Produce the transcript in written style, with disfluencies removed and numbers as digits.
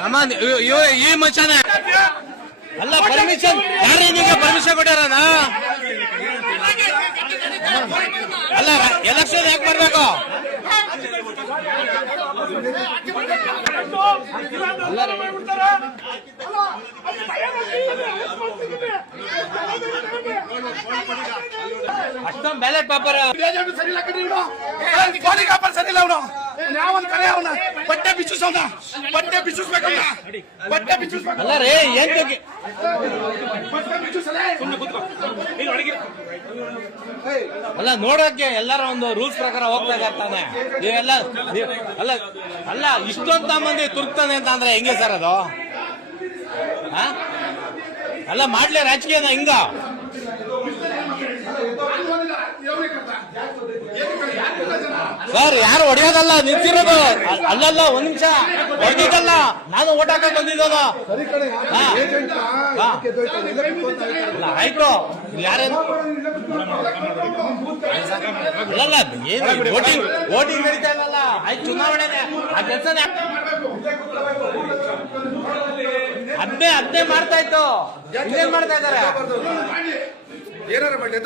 ಅಮ್ಮ ಈ ಮನುಷ್ಯನೇ ಅಲ್ಲ ಪರ್ಮಿಷನ್ ಯಾರು ನಿಮಗೆ ಪರ್ಮಿಷನ್ ಕೊಟ್ಟಾರಣ ಅಲ್ಲ ಎಲೆಕ್ಷನ್ ಯಾಕೆ ಬರ್ಬೇಕು ಅಷ್ಟೊಂದು ಬ್ಯಾಲೆಟ್ ಪೇಪರ್ ಸರಿ ಇಲ್ಲ ಅವನು ಯಾವನ್ ಕರೆ ಅವನ ಬಟ್ಟೆ ಬಿಚ್ಚಿಸವನ ಬಟ್ಟೆ ಬಿಚ್ಚಿಸ್ಬೇಕಲ್ಲ ಬಟ್ಟೆ ಬಿಚ್ಚಿಸ್ಬೇಕು ಅಲ್ಲ ರೇ ಏನ್ ಅಲ್ಲ ನೋಡೋಕೆ ಎಲ್ಲಾರ ಒಂದು ರೂಲ್ಸ್ ಪ್ರಕಾರ ಹೋಗ್ತಾ ಇರ್ತಾನೆ ನೀವೆಲ್ಲ ಅಲ್ಲ ಅಲ್ಲ ಇಷ್ಟೊಂತ ಮಂದಿ ತುರ್ಕ್ತಾನೆ ಅಂತ ಅಂದ್ರೆ ಹೆಂಗೆ ಸರ್ ಅದು ಅಲ್ಲ ಮಾಡ್ಲಿ ರಾಜಕೀಯನ ಹಿಂಗ ಸರ್ ಯಾರು ಹೊಡೆಯೋದಲ್ಲ ನಿಂತಿರೋದು ಅಲ್ಲಲ್ಲ ಒಂದ್ ನಿಮಿಷ ಹೊಡೆದಿದ್ದಲ್ಲ ನಾನು ಓಟ್ ಹಾಕಕ್ ಬಂದಿದ್ದದ ಆಯ್ತು ಯಾರೇನು ಅಲ್ಲಲ್ಲ ವೋಟಿಂಗ್ ನಡೀತಾ ಇಲ್ಲಲ್ಲ ಆಯ್ತು ಚುನಾವಣೆನೆ ಆ ಕೆಲಸನೇ ಅದ್ನೇ ಮಾಡ್ತಾ ಇತ್ತು ಇನ್ನೇನ್ ಮಾಡ್ತಾ ಇದಾರೆ ಏನಾರ ಮಾಡಿ